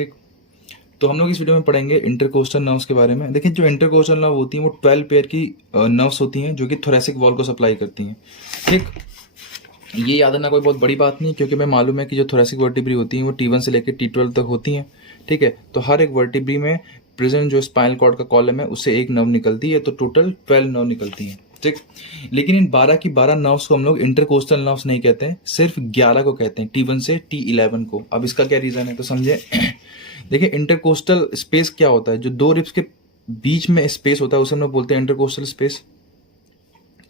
ठीक। तो हम लोग इस वीडियो में पढ़ेंगे इंटरकोस्टल नर्व्स के बारे में। देखिए जो इंटरकोस्टल नर्व होती हैं वो 12 पेयर की नर्व्स होती हैं जो कि थोरेसिक वॉल को सप्लाई करती हैं, ठीक। ये याद रखना कोई बहुत बड़ी बात नहीं, क्योंकि मैं मालूम है कि जो थोरेसिक वर्टिब्री होती हैं वो T1 से लेकर T12 तक होती हैं, ठीक है। तो हर एक वर्टिब्री में प्रेजेंट जो स्पाइनल कॉर्ड का कॉलम है उससे एक नर्व निकलती है, तो टोटल 12 नर्व निकलती हैं, ठीक। लेकिन इन 12 की 12 नर्व्स को हम लोग इंटरकोस्टल नर्व्स नहीं कहते हैं, सिर्फ 11 को कहते हैं, T1 से T11 को। अब इसका क्या रीजन है तो समझे। देखिए इंटरकोस्टल स्पेस क्या होता है, जो दो रिब्स के बीच में स्पेस होता है उसे हम लोग बोलते हैं इंटरकोस्टल स्पेस,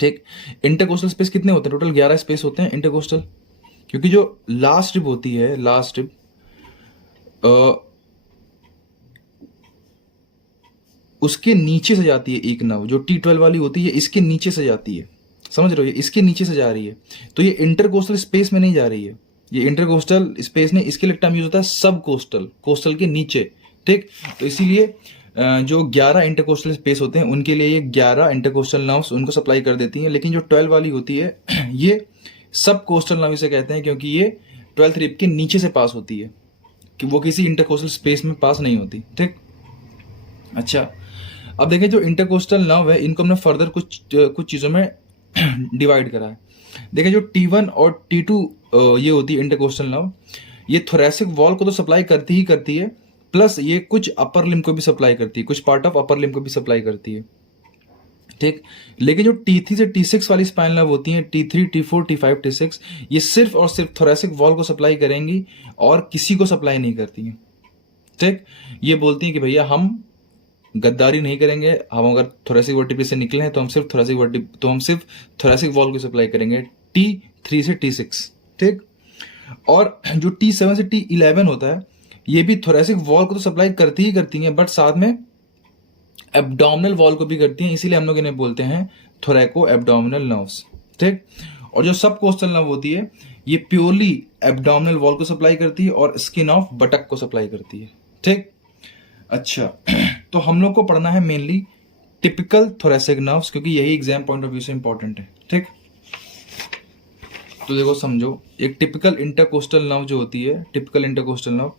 ठीक। इंटरकोस्टल स्पेस कितने होते हैं, टोटल 11 स्पेस होते हैं इंटरकोस्टल, क्योंकि जो लास्ट रिब होती है, लास्ट रिब उसके नीचे से जाती है एक नर्व, जो T12 वाली होती है इसके नीचे से जाती है, समझ रहे हो, ये इसके नीचे से जा रही है, तो ये इंटरकोस्टल स्पेस में नहीं जा रही है, ये इंटरकोस्टल स्पेस नहीं, इसके लिए टर्म यूज होता है सब कोस्टल, कोस्टल के नीचे, ठीक। तो इसीलिए जो 11 इंटरकोस्टल स्पेस होते हैं उनके लिए ये 11 इंटरकोस्टल नर्व्स उनको सप्लाई कर देती हैं। लेकिन जो 12 वाली होती है ये सब कोस्टल नर्व इसे कहते हैं, क्योंकि ये 12th रिब के नीचे से पास होती है, कि वो किसी इंटरकोस्टल स्पेस में पास नहीं होती, ठीक। अच्छा, अब देखिए जो इंटरकोस्टल नर्व है इनको हमने फर्दर कुछ चीज़ों में डिवाइड करा है। देखिए जो T1 और T2 ये होती है इंटरकोस्टल नर्व, ये थोरेसिक वॉल को तो सप्लाई करती ही करती है, प्लस ये कुछ अपर लिम्ब को भी सप्लाई करती है, कुछ पार्ट ऑफ अपर लिम्ब को भी सप्लाई करती है, ठीक। लेकिन जो T3 से T6 वाली स्पाइनल नर्व होती हैं, T3, T4, T5, T6, ये सिर्फ और सिर्फ थोरेसिक वॉल को सप्लाई करेंगी और किसी को सप्लाई नहीं करती हैं, ठीक। ये बोलती हैं कि भैया हम गद्दारी नहीं करेंगे, हम अगर थोरेसिक वर्टिब्रे से निकले हैं तो हम सिर्फ थोरेसिक वॉल को सप्लाई करेंगे, T3 से T6, ठीक। और जो T7 से T11 होता है ये भी थोरेसिक वॉल को तो सप्लाई करती ही करती हैं, बट साथ में एब्डोमिनल वॉल को भी करती हैं, इसीलिए हम लोग इन्हें बोलते हैं थोरैको एब्डोमिनल नर्व्स, ठीक। और जो सब कोस्टल नर्व होती है ये प्योरली एब्डोमिनल वॉल को सप्लाई करती है और स्किन ऑफ बटक को सप्लाई करती है, ठीक। अच्छा, तो हम लोग को पढ़ना है मेनली टिपिकल थोरेसिक नर्व्स, क्योंकि यही एग्जाम पॉइंट ऑफ व्यू से इंपॉर्टेंट है, ठीक। तो देखो समझो, एक टिपिकल इंटरकोस्टल नर्व जो होती है, टिपिकल इंटरकोस्टल नर्व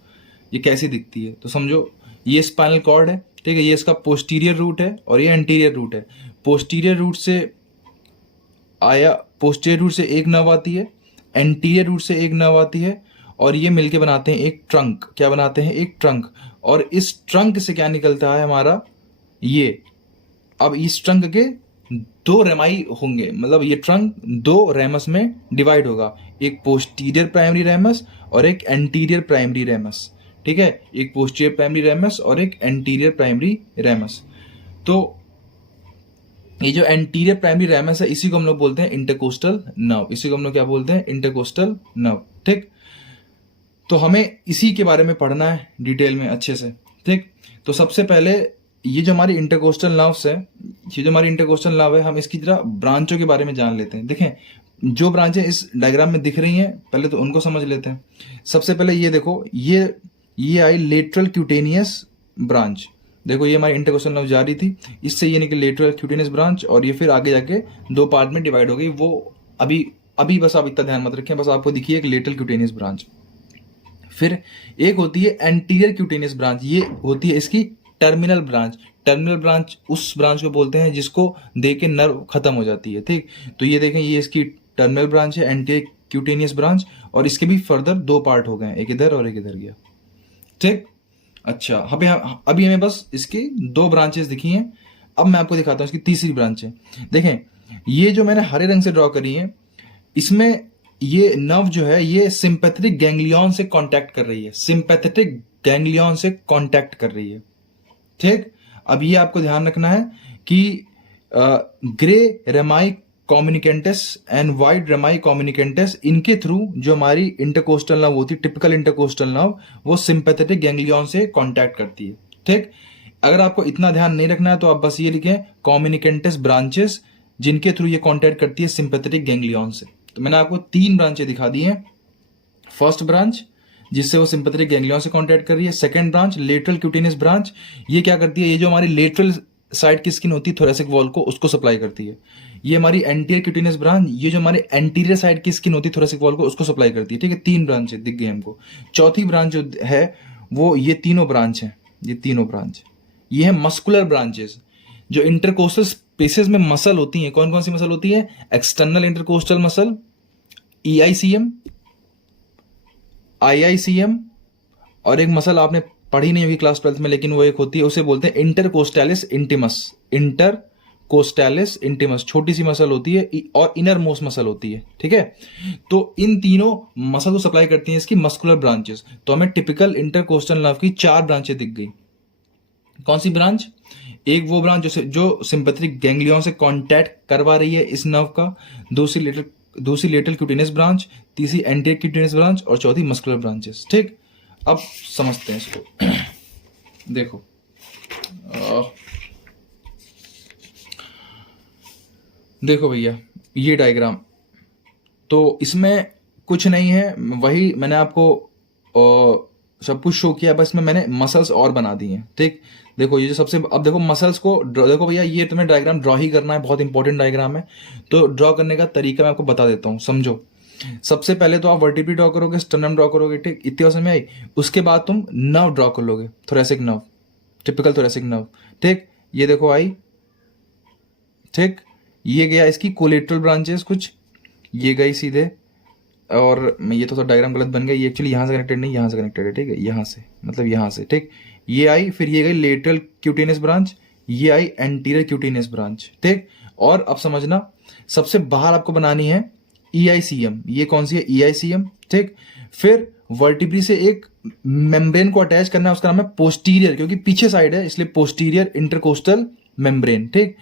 ये कैसी दिखती है तो समझो, ये स्पाइनल कॉर्ड है, ठीक है, ये इसका पोस्टीरियर रूट है और ये एंटीरियर रूट है। पोस्टीरियर रूट से एक नर्व आती है, एंटीरियर रूट से एक नर्व आती है, और ये मिलके बनाते हैं एक ट्रंक। क्या बनाते हैं, एक ट्रंक। और इस ट्रंक से क्या निकलता है हमारा, ये अब इस ट्रंक के दो रेमाई होंगे, मतलब ये ट्रंक दो रेमस में डिवाइड होगा, एक पोस्टीरियर प्राइमरी रेमस और एक एंटीरियर प्राइमरी रेमस, ठीक है, एक पोस्टीरियर प्राइमरी रेमस और एक एंटीरियर प्राइमरी रेमस। तो ये जो एंटीरियर प्राइमरी रेमस है इसी को हम लोग बोलते हैं इंटरकोस्टल नर्व, इसी को हम लोग क्या बोलते हैं, इंटरकोस्टल नर्व, ठीक। तो हमें इसी के बारे में पढ़ना है डिटेल में अच्छे से, ठीक। तो सबसे पहले ये जो हमारी इंटरकोस्टल नर्व्स है, ये जो हमारी इंटरकोस्टल नर्व है, हम इसकी तरह ब्रांचों के बारे में जान लेते हैं। देखें जो ब्रांचें इस डायग्राम में दिख रही हैं पहले तो उनको समझ लेते हैं। सबसे पहले ये देखो, ये आई लेटरल क्यूटेनियस ब्रांच। देखो ये हमारी इंटरकोस्टल नर्व जा रही थी, इससे ये निकली लेटरल क्यूटेनियस ब्रांच, और ये फिर आगे जाके दो पार्ट में डिवाइड हो गई। वो अभी बस आप इतना ध्यान मत रखें, बस आपको दिखिए एक लेटरल क्यूटेनियस ब्रांच। फिर एक होती है एंटीरियर क्यूटेनियस ब्रांच, ये होती है इसकी टर्मिनल ब्रांच। टर्मिनल ब्रांच उस ब्रांच को बोलते हैं जिसको दे के नर्व खत्म हो जाती है, ठीक। तो ये देखें ये इसकी टर्मिनल ब्रांच है, एंटीरियर क्यूटेनियस ब्रांच, और इसके भी फर्दर दो पार्ट हो गए, एक इधर और एक इधर गया, ठीक। अच्छा, अभी हमें बस इसकी दो ब्रांचेस दिखी हैं। अब मैं आपको दिखाता हूं इसकी तीसरी ब्रांच है। देखें ये जो मैंने हरे रंग से ड्रॉ करी है, इसमें ये नर्व जो है ये सिंपैथेटिक गैंग्लियन से कांटेक्ट कर रही है, सिंपैथेटिक गैंग्लियन से कांटेक्ट कर रही है, ठीक। अब ये आपको ध्यान रखना है कि grey rami communicantes and white rami communicantes, इनके थ्रू जो हमारी इंटरकोस्टल नर्व होती है, टिपिकल इंटरकोस्टल नर्व, वो सिंपैथेटिक गैंग्लियन से कांटेक्ट करती है, ठीक। अगर आपको इतना ध्यान नहीं रखना है तो आप बस ये लिखें कम्युनिकेंटस ब्रांचेस जिनके थ्रू ये कांटेक्ट करती है सिंपैथेटिक गैंग्लियन से। तो मैंने आपको तीन ब्रांचें दिखा दी हैं। फर्स्ट ब्रांच जिससे वो सिंपैथेटिक गैंग्लियन से कांटेक्ट कर रही है। Second branch lateral cutaneous branch, ये क्या करती है, ये जो हमारी लेटरल साइड की स्किन होती है थोरेसिक वॉल को, उसको सप्लाई करती है। ये हमारी एंटीरियर क्यूटेनियस ब्रांच, ये जो हमारे एंटीरियर साइड की स्किन होती है थोरेसिक वॉल को, उसको सप्लाई करती है, ठीक है। तीन ब्रांच दिख गई हमको। चौथी ब्रांच जो है वो ये तीनों ब्रांच हैं, ये तीनों ब्रांच, ये है मस्कुलर ब्रांचेस। जो इंटरकोस्टल स्पेसेस में मसल होती हैं, कौन कौन सी मसल होती है? External intercostal muscle, EICM, IICM, और एक मसल आपने पढ़ी नहीं होगी क्लास 12th में, लेकिन वो एक होती है, उसे बोलते हैं इंटरकोस्टैलिस इंटीमस। इंटरकोस्टैलिस इंटीमस छोटी सी मसल होती है और इनर मोस्ट मसल होती है, ठीक है। तो इन तीनों मसल को सप्लाई करती हैं इसकी मस्कुलर ब्रांचेस। तो हमें टिपिकल इंटरकोस्टल नर्व की 4 ब्रांचें दिख गई। कौन सी ब्रांच? एक वो ब्रांच जो सिंपैथेटिक गैंग्लियन से कांटेक्ट करवा रही है इस नर्व का, दूसरी लेटरल क्यूटेनियस ब्रांच, तीसरी एंटीरियर क्यूटेनियस ब्रांच, और चौथी मस्कुलर ब्रांचेस, ठीक। अब समझते हैं इसको। देखो देखो भैया, ये डायग्राम, तो इसमें कुछ नहीं है, वही मैंने आपको सब कुछ शो किया, बस में मैंने मसल्स और बना दी हैं, ठीक। देखो ये जो सबसे, अब देखो मसल्स को देखो भैया, ये तुम्हें डायग्राम ड्रॉ ही करना है, बहुत इंपॉर्टेंट डायग्राम है। तो ड्रॉ करने का तरीका मैं आपको बता देता हूँ, समझो। सबसे पहले तो आप वर्टिब्री ड्रॉ करोगे, स्टर्नम ड्रॉ करोगे, ठीक, इतनी बात समझ में आई। उसके बाद तुम नर्व ड्रॉ कर लोगे, thoracic nerve, typical thoracic nerve, ठीक। ये देखो आई, ठीक। ये गया इसकी कोलेटरल ब्रांचेस कुछ, ये गई सीधे, और ये तो डायग्राम गलत बन गया, ये एक्चुअली यहाँ से कनेक्टेड नहीं, यहाँ से कनेक्टेड है, ठीक है, यहाँ से, मतलब यहाँ से, ठीक। ये आई, फिर ये गई लेटरल क्यूटेनियस ब्रांच, ये आई एंटीरियर क्यूटेनियस ब्रांच, ठीक। और अब समझना, सबसे बाहर आपको बनानी है EICM। ये कौन सी है? EICM, ठीक। फिर वर्टिब्री से एक मेम्ब्रेन को अटैच करना है, उसका नाम है पोस्टीरियर, क्योंकि पीछे साइड है इसलिए पोस्टीरियर इंटरकोस्टल मेम्ब्रेन, ठीक।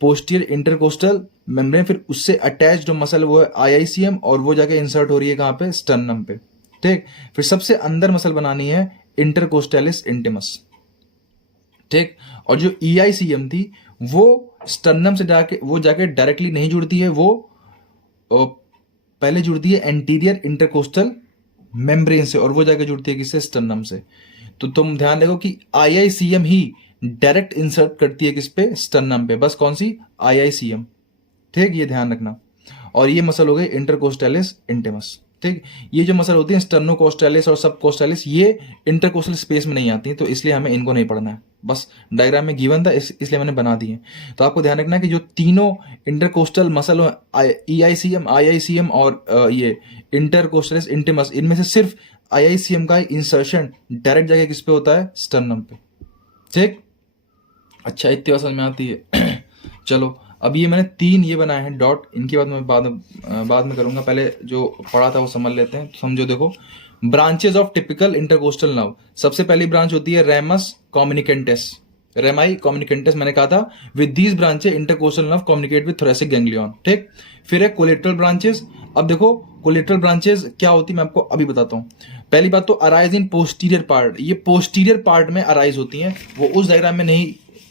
पोस्टीरियर इंटरकोस्टल मेम्ब्रेन, फिर उससे अटैच जो मसल वो है IICM, और वो जाके इंसर्ट हो रही है कहाँ पे? स्टर्नम पे, ठीक। फिर सबसे अंदर मसल बनानी है इंटरकोस्टैलिस इंटीमस, ठीक। और जो EICM थी वो स्टर्नम से जाके डायरेक्टली नहीं जुड़ती है, वो पहले जुड़ती है एंटीरियर इंटरकोस्टल मेम्ब्रेन से, और वो जाके जुड़ती है किससे? स्टर्नम से। तो तुम ध्यान रखो कि IICM ही डायरेक्ट इंसर्ट करती है किस पे? स्टर्नम पे, बस कौन सी? IICM, ठीक, ये ध्यान रखना। और ये मसल हो गई इंटरकोस्टैलिस इंटीमस, ठीक। ये जो मसल होती है स्टर्नोकोस्टैलिस और सबकोस्टैलिस, ये इंटरकोस्टल स्पेस में नहीं आती, तो इसलिए हमें इनको नहीं पढ़ना है, बस डायग्राम में गिवन था इसलिए मैंने बना दिए। तो आपको ध्यान रखना है कि जो तीनों इंटरकोस्टल मसल EICM, IICM और ये इंटरकोस्टैलिस इंटीमस, इनमें से सिर्फ IICM का इंसर्शन डायरेक्ट जाके किस पे होता है? स्टर्नम पे, ठीक। अच्छा, इतनी बात समझ में आती है। चलो, अब ये मैंने 3 ये बनाए हैं डॉट, इनकी बात मैं बाद में करूंगा, पहले जो पढ़ा था वो समझ लेते हैं। तो समझो, देखो, branches of typical intercostal nerve. सबसे पहली ब्रांच होती है रेमस कम्युनिकेंटस, रेमाई कम्युनिकेंटस, मैंने कहा था। With these branches intercostal nerve communicate with thoracic ganglion, ठीक। फिर है कोलेटरल ब्रांचेस। अब देखो कोलेटरल ब्रांचेस क्या होती है, मैं आपको अभी बताता हूँ। पहली बात तो अराइज इन पोस्टीरियर पार्ट, ये पोस्टीरियर पार्ट में अराइज होती हैं, वो उस डायग्राम में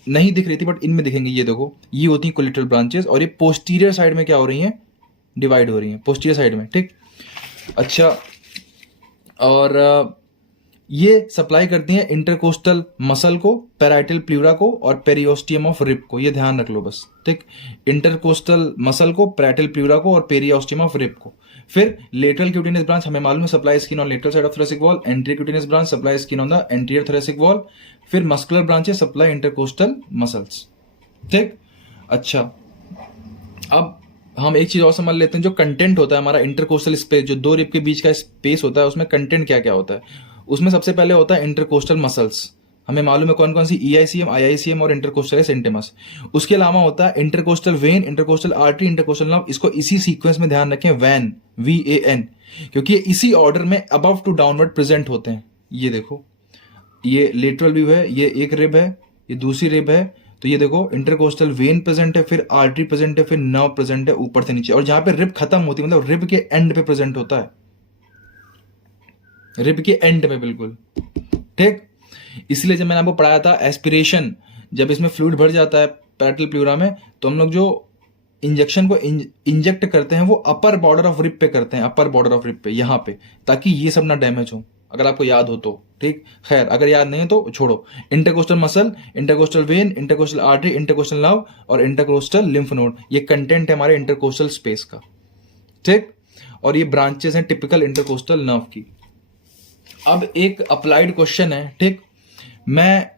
नहीं दिख रही थी, बट इनमें दिखेंगी। ये देखो, ये होती है कोलेटरल ब्रांचेस, और ये पोस्टीरियर साइड में क्या हो रही हैं? डिवाइड हो रही हैं, पोस्टीरियर साइड में, ठीक। अच्छा, और ये सप्लाई करती हैं इंटरकोस्टल मसल को, पैराइटल प्लूरा को, और पेरियोस्टियम ऑफ रिब को। ये ध्यान रख लो बस, ठीक। इंटरकोस्टल मसल को, पैराइटल प्लूरा को, और पेरियोस्टियम ऑफ रिब को। फिर लेटरल क्यूटेनियस ब्रांच, हमें मालूम है, supply skin on lateral side of thoracic wall. Anterior cutaneous branch supply skin on the anterior thoracic wall. फिर muscular branches supply intercostal muscles, ठीक। अच्छा, अब हम एक चीज और समझ लेते हैं, जो कंटेंट होता है हमारा इंटरकोस्टल स्पेस, जो 2 रिब के बीच का स्पेस होता है, उसमें कंटेंट क्या क्या होता है? उसमें सबसे पहले होता है इंटरकोस्टल मसल्स, हमें मालूम है कौन कौन सी? EICM, IICM और इंटरकोस्टल इंटीमस। उसके अलावा होता है intercostal when, intercostal artery, intercostal nerve. इसको इसी सीक्वेंस में ध्यान रखें, वैन, VAN, क्योंकि ये इसी ऑर्डर में अबव टू डाउनवर्ड प्रेजेंट होते हैं। ये देखो, ये लेटरल व्यू है, ये एक रिब है, ये दूसरी रिब है। तो ये देखो, इंटरकोस्टल वेन प्रेजेंट है, फिर आर्टरी प्रेजेंट है, फिर नर्व प्रेजेंट है ऊपर से नीचे, और जहां पे रिब खत्म होती है, मतलब रिब के एंड पे प्रेजेंट होता है, रिब के एंड पे, बिल्कुल, ठीक। इसलिए जब मैंने आपको पढ़ाया था एस्पिरेशन, जब इसमें फ्लूइड भर जाता है पैराइटल प्लूरा में, तो हम लोग जो इंजेक्शन को इंजेक्ट करते हैं वो अपर बॉर्डर ऑफ रिब पे करते हैं, अपर बॉर्डर ऑफ रिब पे, यहाँ पे, ताकि ये सब ना डैमेज हो, अगर आपको याद हो तो, ठीक। खैर, अगर याद नहीं है तो छोड़ो। Intercostal muscle, intercostal when, intercostal artery, intercostal nerve और इंटरकोस्टल लिम्फ नोड, ये कंटेंट है हमारे इंटरकोस्टल स्पेस का, ठीक। और ये ब्रांचेस हैं टिपिकल इंटरकोस्टल नर्व की। अब एक अप्लाइड क्वेश्चन है, ठीक, मैं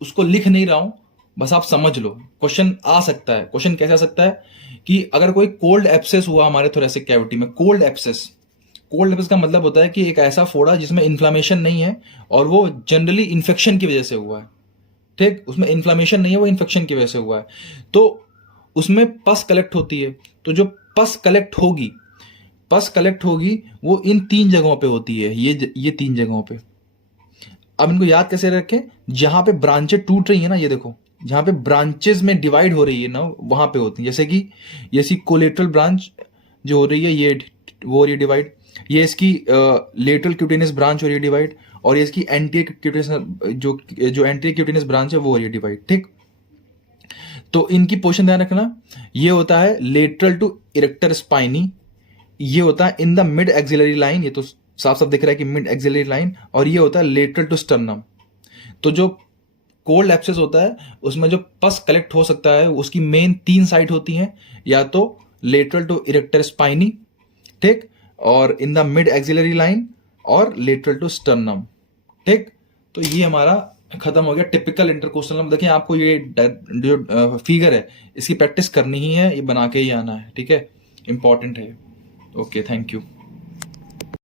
उसको लिख नहीं रहा हूं, बस आप समझ लो क्वेश्चन आ सकता है। क्वेश्चन कैसे आ सकता है कि अगर कोई कोल्ड एब्सेस हुआ हमारे थोरेसिक कैविटी में, कोल्ड एब्सेस, कोल्ड एब्सेस का मतलब होता है कि एक ऐसा फोड़ा जिसमें इन्फ्लामेशन नहीं है और वो जनरली इन्फेक्शन की वजह से हुआ है, ठीक, उसमें इन्फ्लामेशन नहीं है, वो इन्फेक्शन की वजह से हुआ है, तो उसमें पस कलेक्ट होती है। तो जो पस कलेक्ट होगी, पस कलेक्ट होगी वो इन 3 जगहों पे होती है, ये 3 जगहों पे। अब इनको याद कैसे रखें, जहां पे ब्रांचेस टूट रही है ना, ये देखो, जहां पे ब्रांचेस में डिवाइड हो रही है ना, वहां पे होती है। जैसे कि ये इसकी कोलेटरल ब्रांच जो हो रही है, ये वो हो रही है डिवाइड, ये इसकी लेटरल क्यूटेनियस ब्रांच हो रही है डिवाइड, और ये इसकी एंटीरियर क्यूटेनियस जो एंटीरियर क्यूटेनियस ब्रांच है वो हो रही है डिवाइड, ठीक। तो इनकी पोजीशन ध्यान रखना, ये होता है लेटरल टू इरेक्टर स्पाइनी, ये होता है in the mid axillary line, ये तो साफ साफ दिख रहा है कि मिड एक्सिलरी लाइन, और ये होता है लेटरल टू स्टर्नम। तो जो कोल्ड एब्सेस होता है उसमें जो पस कलेक्ट हो सकता है उसकी मेन 3 साइट होती हैं, या तो लेटरल टू इरेक्टर स्पाइनी, ठीक, और in the mid axillary line, और लेटरल टू स्टर्नम, ठीक। तो ये हमारा खत्म हो गया टिपिकल इंटरकोस्टल नर्व। देखिए आपको ये जो फिगर है इसकी प्रैक्टिस करनी ही है, ये बना के ही आना है, ठीक है, इंपॉर्टेंट है। Okay, thank you.